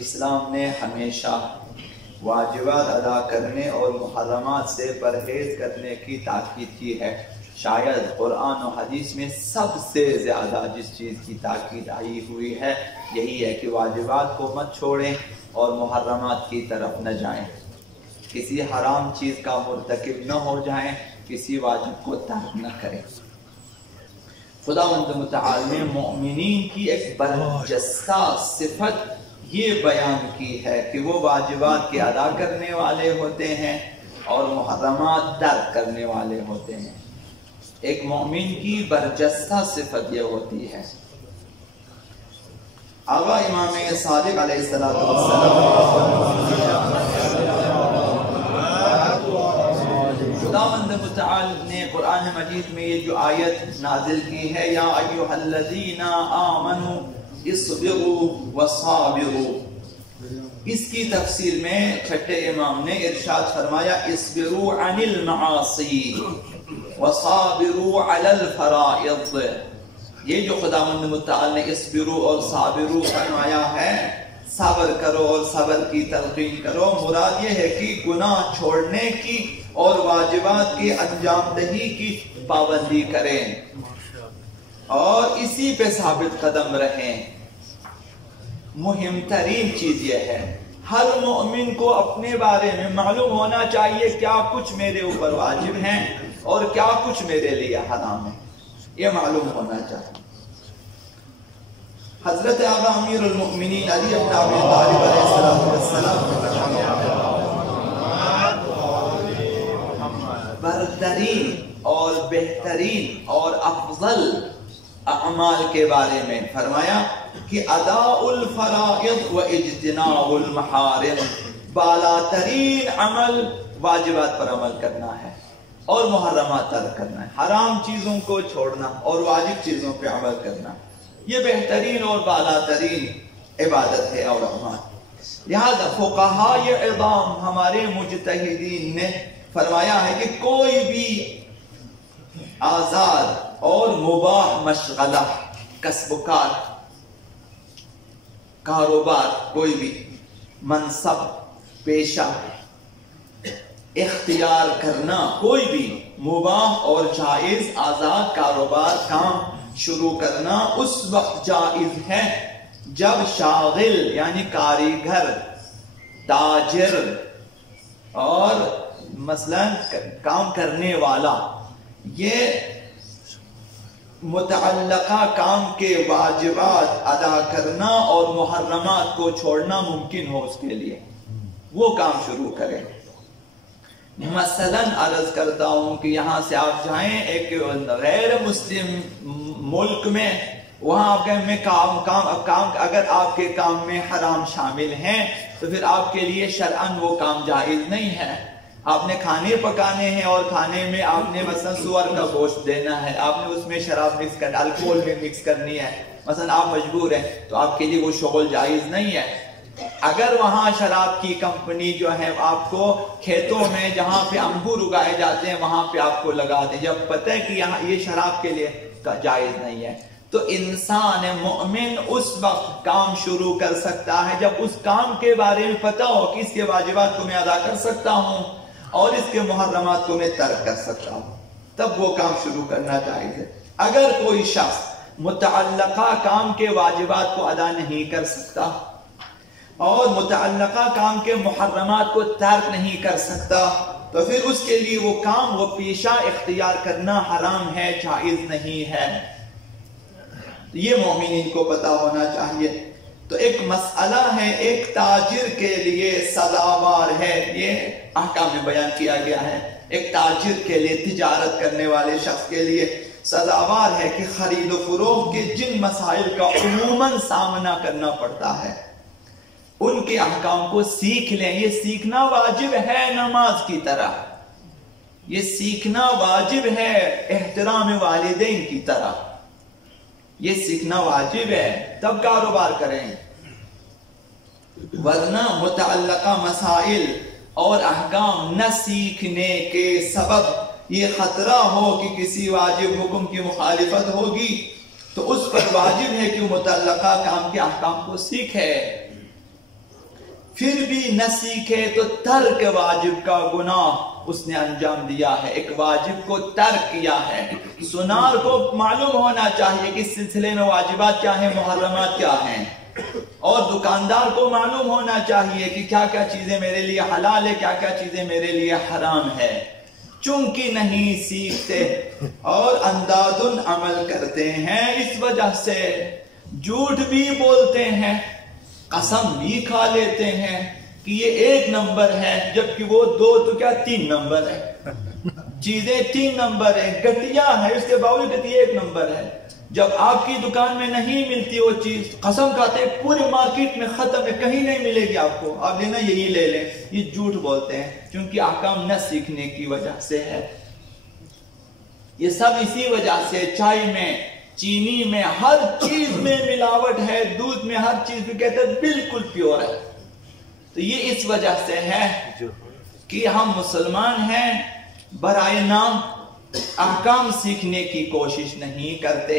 اسلام نے ہمیشہ واجبات ادا کرنے اور محرمات سے پرہیز کرنے کی تاکید کی ہے۔ شاید قرآن و حدیث میں سب سے زیادہ جس چیز کی تاکید آئی ہوئی ہے یہی ہے کہ واجبات کو مت چھوڑیں اور محرمات کی طرف نہ جائیں، کسی حرام چیز کا مرتکب نہ ہو جائیں، کسی واجب کو ترک نہ کریں۔ خداوند متعال نے مومنین کی ایک برجستہ صفت یہ بیان کی ہے کہ وہ واجبات کے ادا کرنے والے ہوتے ہیں اور محرمات ترک کرنے والے ہوتے ہیں۔ ایک مومن کی برجستہ صفت یہ ہوتی ہے۔ آقا امام صادق علیہ السلام خداوند متعال نے قرآن مجید میں یہ جو آیت نازل کی ہے، یا ایھا الذین آمنوا اصبروا وصابروا، اس کی تفسیر میں چھٹے امام نے ارشاد فرمایا اصبروا عن المعاصی وصابروا علی الفرائض۔ یہ جو خداوند متعال نے اصبروا اور صابروا فرمایا ہے، صبر کرو اور صبر کی تلقین کرو، مراد یہ ہے کہ گناہ چھوڑنے کی اور واجبات کی انجام دہی کی پابندی کریں اور اسی پہ ثابت قدم رہیں۔ مہم ترین چیز یہ ہے، ہر مومن کو اپنے بارے میں معلوم ہونا چاہیے کیا کچھ میرے اوپر واجب ہیں اور کیا کچھ میرے لیے حرام ہے، یہ معلوم ہونا چاہیے۔ حضرت آقا امیر المؤمنین علی بن ابی طالب علیہ السلام برترین اور بہترین اور افضل اعمال کے بارے میں فرمایا کہ اداء الفرائض و اجتناب المحارم، بالا ترین عمل واجبات پر عمل کرنا ہے اور محرمات ترک کرنا ہے، حرام چیزوں کو چھوڑنا اور واجب چیزوں پہ عمل کرنا، یہ بہترین اور بالا ترین عبادت ہے اور اعمال۔ لہذا فقہاء عظام ہمارے مجتہدین نے فرمایا ہے کہ کوئی بھی آزاد اور مباح مشغلہ، کسب و کار، کاروبار، کوئی بھی منصب، پیشہ اختیار کرنا، کوئی بھی مباح اور جائز آزاد کاروبار کام شروع کرنا اس وقت جائز ہے جب شاغل یعنی کاریگر، تاجر اور مثلا کام کرنے والا یہ متعلقہ کام کے واجبات ادا کرنا اور محرمات کو چھوڑنا ممکن ہو اس کے لیے، وہ کام شروع کریں۔ مثلا عرض کرتا ہوں کہ یہاں سے آپ جائیں ایک غیر مسلم ملک میں، وہاں آپ کہیں میں کام اگر آپ کے کام میں حرام شامل ہیں تو پھر آپ کے لیے شرعاً وہ کام جائز نہیں ہے۔ آپ نے کھانے پکانے ہیں اور کھانے میں آپ نے مثلا سور کا گوشت دینا ہے، آپ نے اس میں شراب مکس کرنا، الکوہل میں مکس کرنی ہے، مثلا آپ مجبور ہیں تو آپ کے لیے وہ شغل جائز نہیں ہے۔ اگر وہاں شراب کی کمپنی جو ہے آپ کو کھیتوں میں جہاں پہ انگور اگائے جاتے ہیں وہاں پہ آپ کو لگا دیں، جب پتہ ہے کہ یہاں یہ شراب کے لیے جائز نہیں ہے، تو انسان مومن اس وقت کام شروع کر سکتا ہے جب اس کام کے بارے میں پتہ ہو کہ اس کے واجبات کو میں ادا کر سکتا ہوں اور اس کے محرمات کو میں ترک کر سکتا ہوں، تب وہ کام شروع کرنا جائز ہے۔ اگر کوئی شخص متعلقہ کام کے واجبات کو ادا نہیں کر سکتا اور متعلقہ کام کے محرمات کو ترک نہیں کر سکتا تو پھر اس کے لیے وہ کام، وہ پیشہ اختیار کرنا حرام ہے، جائز نہیں ہے۔ یہ مومنین کو پتہ ہونا چاہیے۔ تو ایک مسئلہ ہے، ایک تاجر کے لیے سزاوار ہے، یہ احکام میں بیان کیا گیا ہے، ایک تاجر کے لیے، تجارت کرنے والے شخص کے لیے سزاوار ہے کہ خرید و فروخت کے جن مسائل کا عموماً سامنا کرنا پڑتا ہے ان کے احکام کو سیکھ لیں۔ یہ سیکھنا واجب ہے نماز کی طرح، یہ سیکھنا واجب ہے احترام والدین کی طرح، یہ سیکھنا واجب ہے، تب کاروبار کریں، ورنہ متعلقہ مسائل اور احکام نہ سیکھنے کے سبب یہ خطرہ ہو کہ کسی واجب حکم کی مخالفت ہوگی تو اس پر واجب ہے کہ متعلقہ کام کے احکام کو سیکھے۔ پھر بھی نہ سیکھے تو ترک واجب کا گناہ اس نے انجام دیا ہے، ایک واجب کو ترک کیا ہے۔ سنار کو معلوم ہونا چاہیے کہ اس سلسلے میں واجبات کیا ہیں، محرمات کیا ہیں، اور دکاندار کو معلوم ہونا چاہیے کہ کیا کیا چیزیں میرے لیے حلال ہے، کیا کیا چیزیں میرے لیے حرام ہے۔ چونکہ نہیں سیکھتے اور انداز عمل کرتے ہیں، اس وجہ سے جھوٹ بھی بولتے ہیں، قسم بھی کھا لیتے ہیں کہ یہ 1 نمبر ہے، جبکہ وہ 2 تو کیا 3 نمبر ہے، چیزیں 3 نمبر ہے، گھٹیا ہے، اس کے باوجود کہتی ہے 1 نمبر ہے۔ جب آپ کی دکان میں نہیں ملتی وہ چیز، قسم کھاتے ہیں پورے مارکیٹ میں ختم ہے، کہیں نہیں ملے گی آپ کو، آپ لینا یہی لے لیں، یہ جھوٹ بولتے ہیں، کیونکہ احکام نہ سیکھنے کی وجہ سے ہے۔ یہ سب اسی وجہ سے چائے میں، چینی میں، ہر چیز میں ملاوٹ ہے، دودھ میں ہر چیز بھی کہتے ہیں بالکل پیور ہے۔ تو یہ اس وجہ سے ہے کہ ہم مسلمان ہیں، برائے نام احکام سیکھنے کی کوشش نہیں کرتے۔